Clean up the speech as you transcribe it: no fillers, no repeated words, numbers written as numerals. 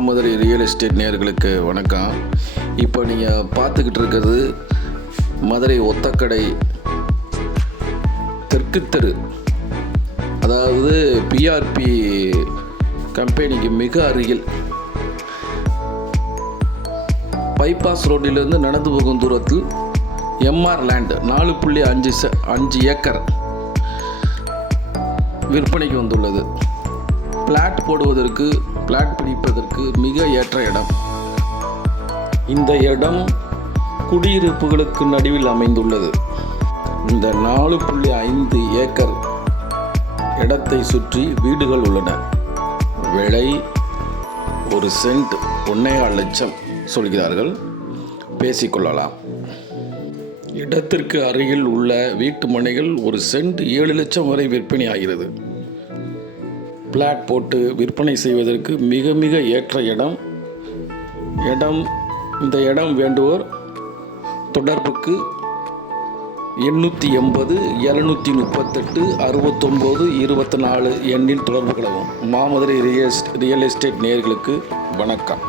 மாமதுரை real estate நேயர்களுக்கு வணக்கம். இப்போ நீங்கள் பார்த்துக்கிட்டு இருக்கிறது மதுரை ஒத்தக்கடை தெற்கு தெரு, அதாவது பிஆர்பி கம்பெனிக்கு மிக அருகில் பைபாஸ் ரோட்டிலிருந்து நடந்து போகும் தூரத்தில் எம்ஆர் லேண்ட் 4.5 ஏக்கர் விற்பனைக்கு வந்துள்ளது. பிளாட் போடுவதற்கு, பிளாட் பிடிப்பதற்கு மிக ஏற்ற இடம். இந்த இடம் குடியிருப்புகளுக்கு நடுவில் அமைந்துள்ளது. இந்த 4.5 ஏக்கர் இடத்தை சுற்றி வீடுகள் உள்ளன. விலை ஒரு சென்ட் 1.25 லட்சம் சொல்கிறார்கள். பேசிக்கொள்ளலாம். இடத்திற்கு அருகில் உள்ள வீட்டு மனைகள் ஒரு சென்ட் 7 லட்சம் வரை விற்பனை ஆகிறது. பிளாட் போட்டு விற்பனை செய்வதற்கு மிக மிக ஏற்ற இடம். இந்த இடம் வேண்டுவோர் தொடர்புக்கு 880 238 69 24 எண்ணில் தொடர்பு கொள்ளவும். மாமதுரை ரியல் எஸ்டேட் நேயர்களுக்கு வணக்கம்.